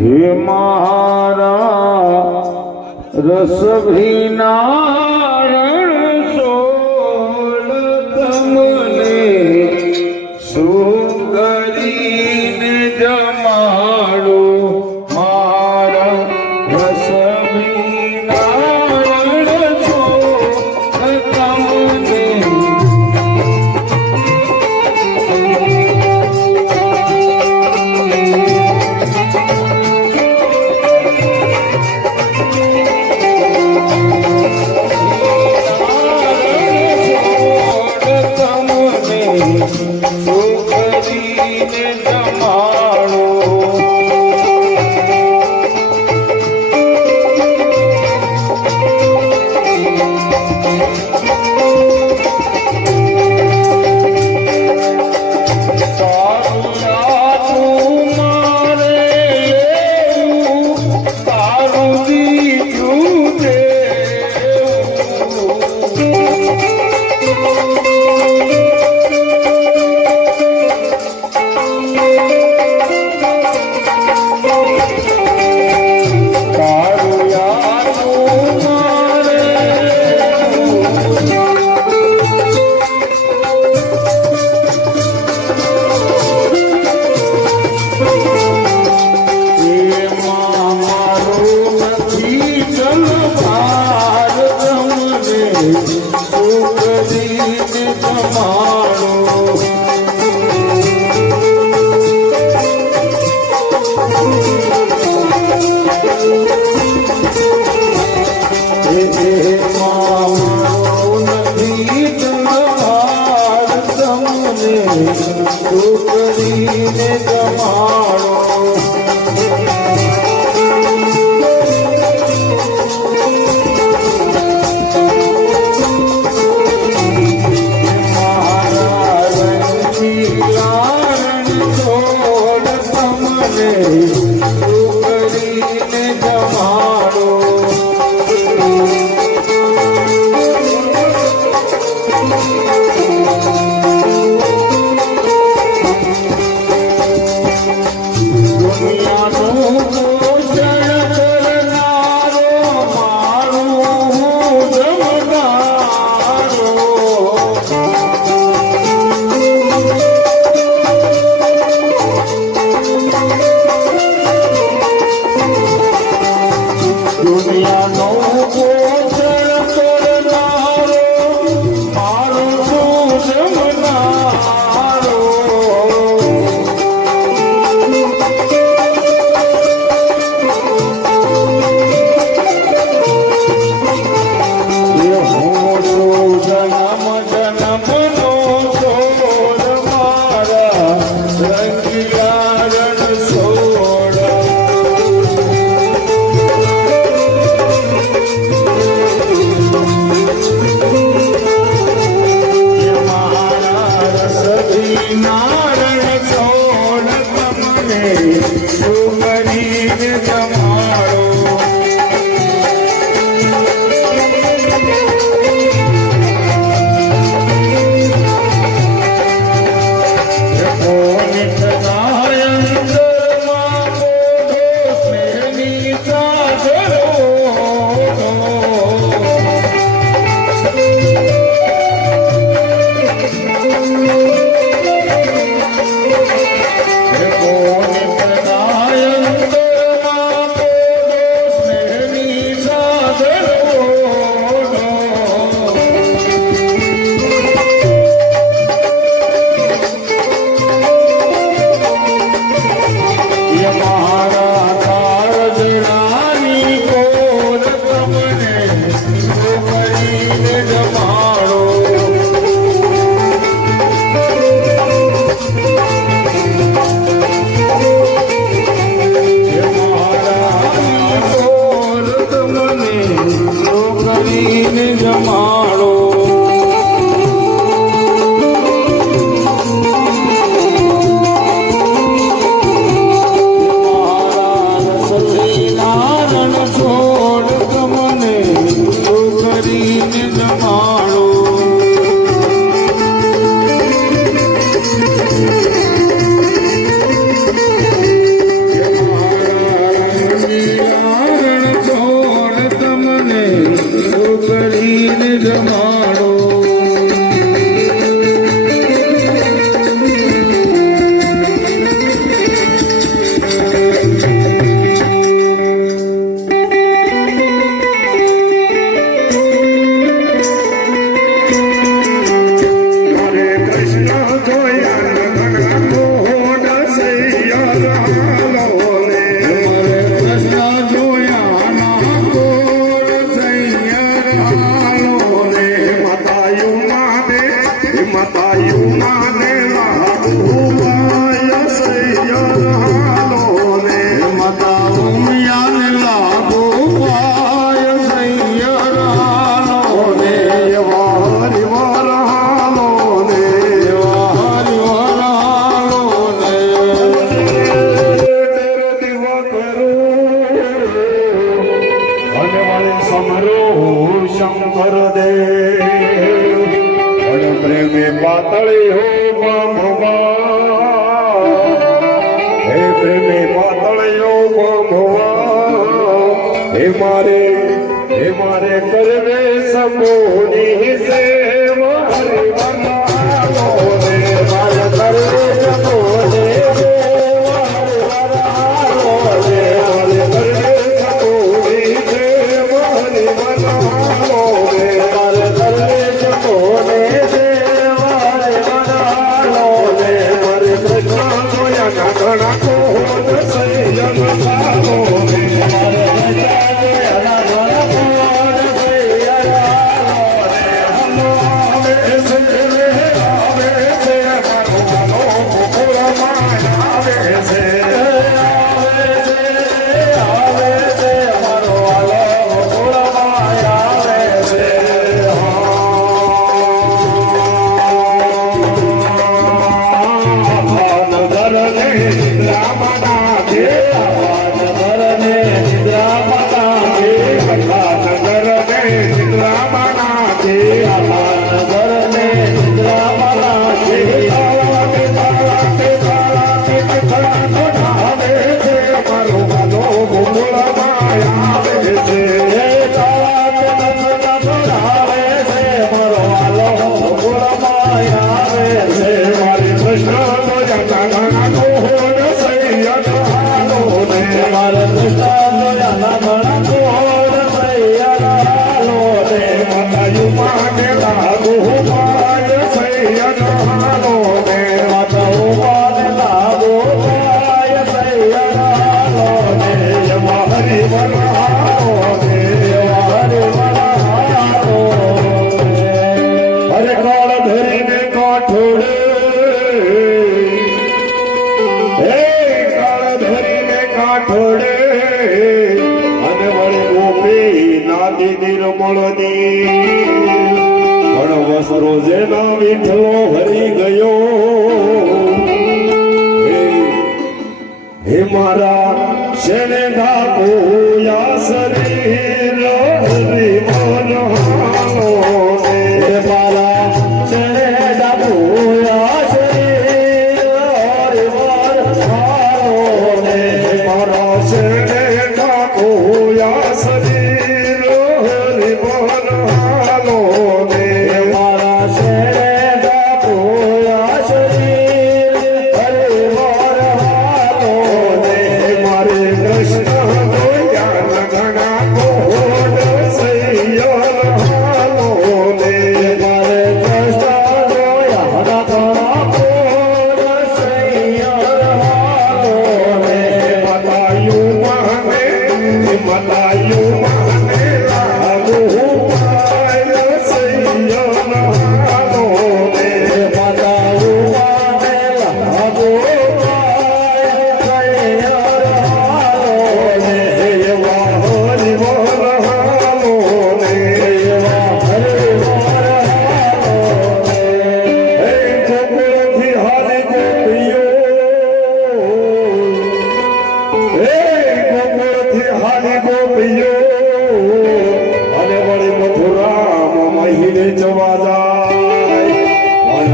હે મારા રસ ભીનારણ સોલ તમને શું કરીને જમાડો મારા રસ ભીનારણ સોલ તમને શંકર દેવ પ્રેમે પાતળી હો ભગવાન હે પ્રેમે પાતળી હો ભગવાન હે મારે કરવે સબોની સેવા હરિ બનાવો રે મારે કરવે સબોની સેવા હરિ બનાવો રે મારે કરવે સબોની સેવા હરિ બનાવો રે મારે કરવે સબોની સેવા હરિ બનાવો રે મારે કૃષ્ણ જોયા ઘણા કોણ સૈયદ લાવો રે મારે વસ્ત્રો જેના વિઠલો હરી ગયો હે મારા શેને ગાકો યા શરીર હરી મનો હે મારા શેને ગાકો યા શરીર હરી મનો હે મારા શેને ગાકો યા શરીર હરી મનો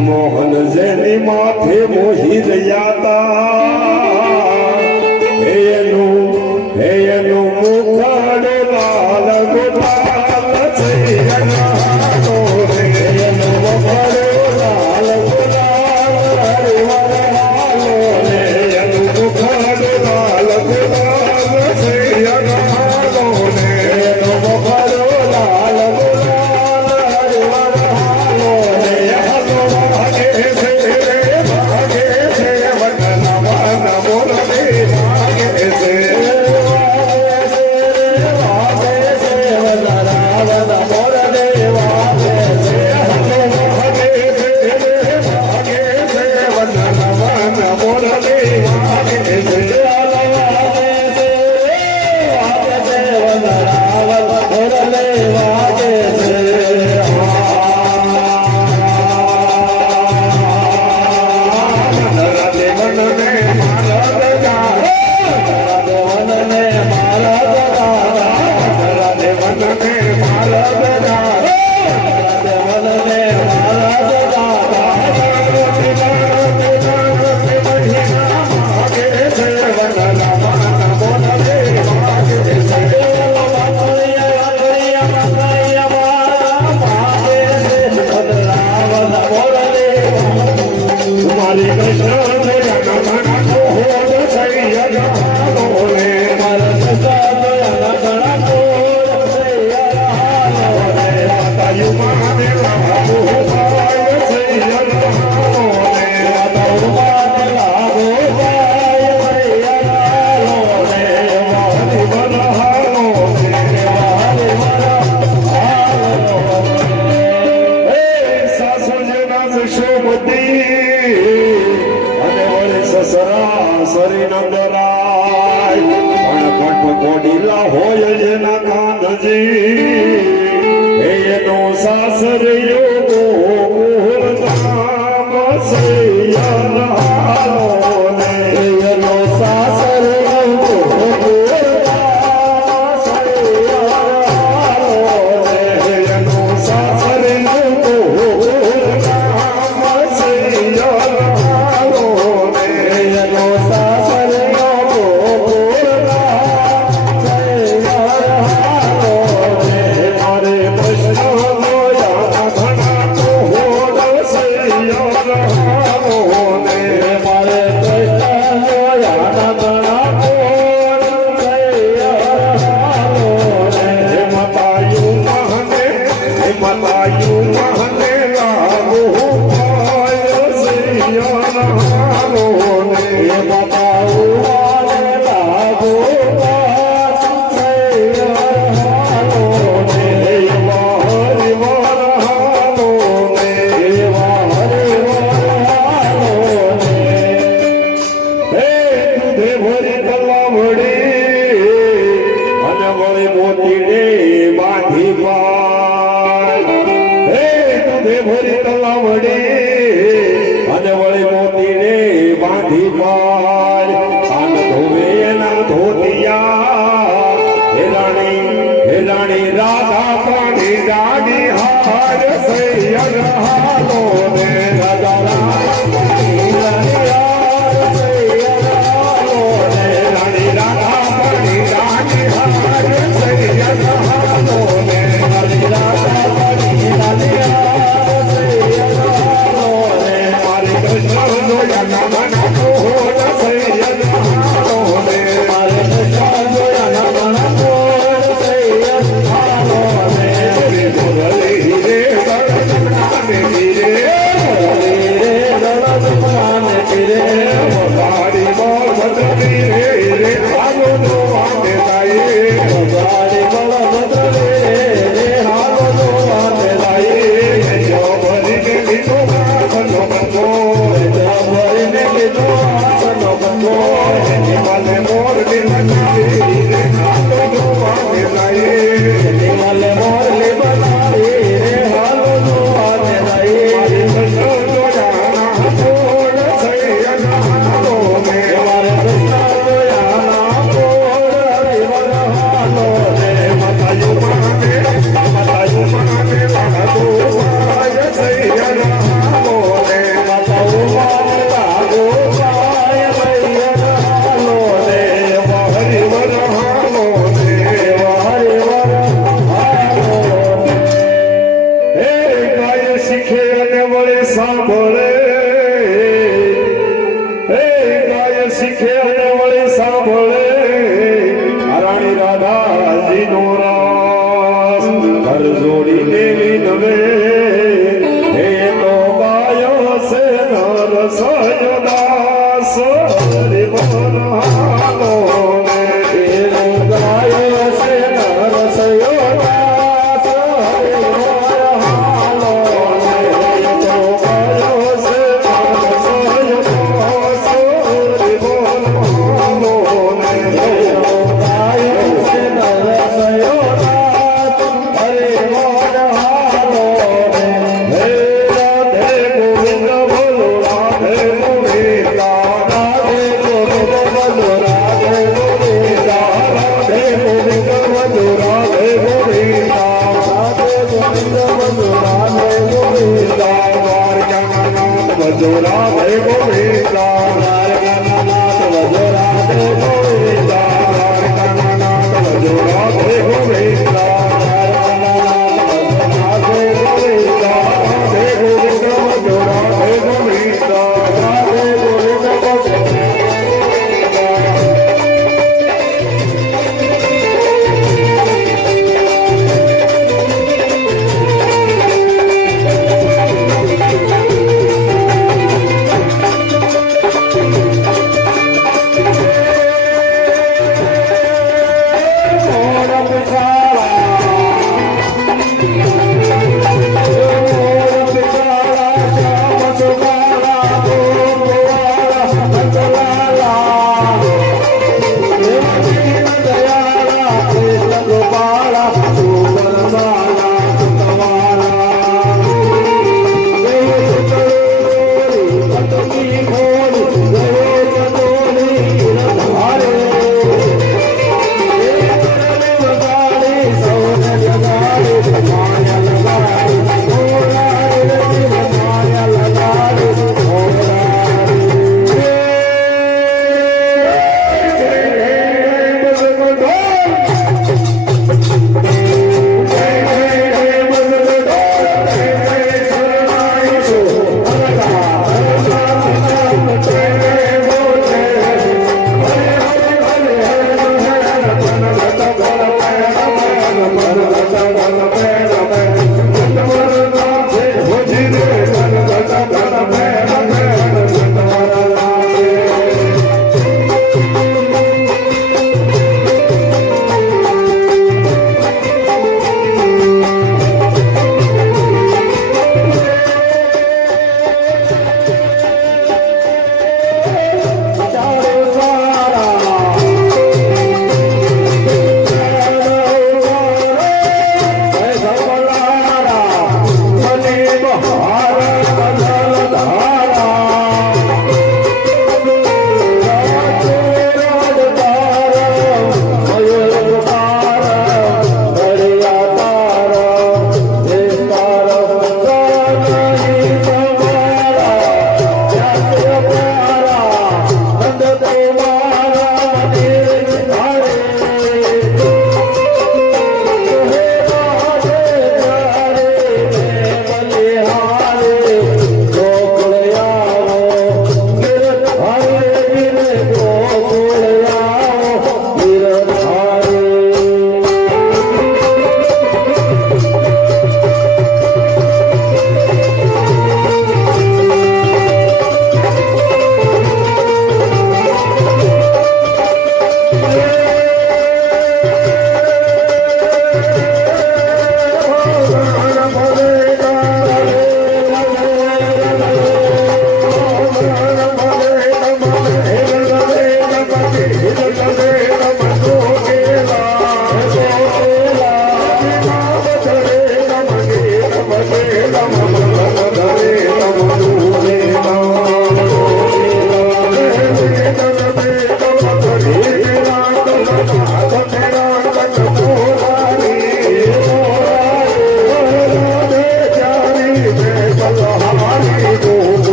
મોહન જેની માથે મોહી રહ્યા એનું મુખડ લાલ ગોપાલ સૈયદનો રે એનું મુખડ લાલ ગોપાલ હરિવરનો રે એનું મુખડ લાલ ગોપાલ સૈયદનો રે એનું હોય જેના કાંધજી એનો સાસર યોગો નામ એનો સાસર એનો સાસર રાધા પાણી દાડી હાર સૈયદ રાણી રાધા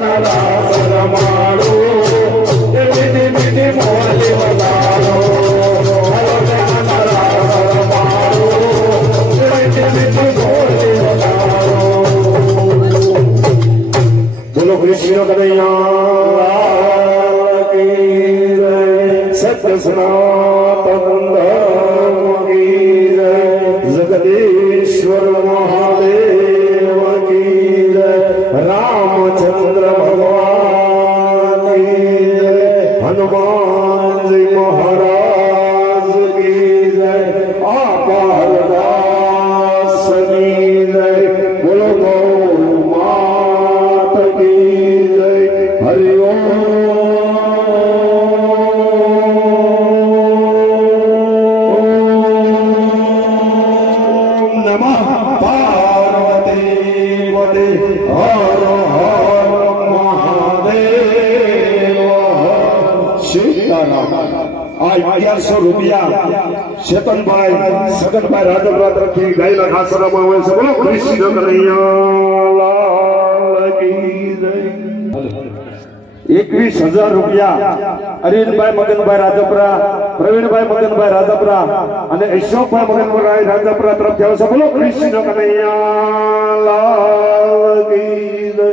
કાના રાસ રમાડો એ મીઠી મીઠી મોરલી વગાડો હલો કાના રાસ રમાડો એ મીઠી મીઠી મોરલી વગાડો બોલો કૃષ્ણ કનૈયા કી જય સત્ય સનાતન ધર્મ કી જય જગદીશ્વર મહાદેવ કી જય રામચંદ્ર ભગવાન કી જય હનુમાનજી મહારાજ કી જય આપારદાસની જય બોલો ગૌ માત કી જય હરિ ઓમ નમઃ પાર્વતી વદે હર હર મહાદેવ સીતારામ આ 1100 રૂપિયા ચેતનભાઈ સગનભાઈ રાજપરા તરફથી ગાયેલા ખાસ કરવામાં આવે છે બોલો કૃષ્ણ કનૈયા લાલ કી જય 21,000 રૂપિયા અરવિંદભાઈ મગનભાઈ રાજપરા પ્રવીણભાઈ મગનભાઈ રાજપરા અને અશોકભાઈ મગનભાઈ રાજપરા તરફથી આવશે બોલો કૃષ્ણ કનૈયા લાલ કી જય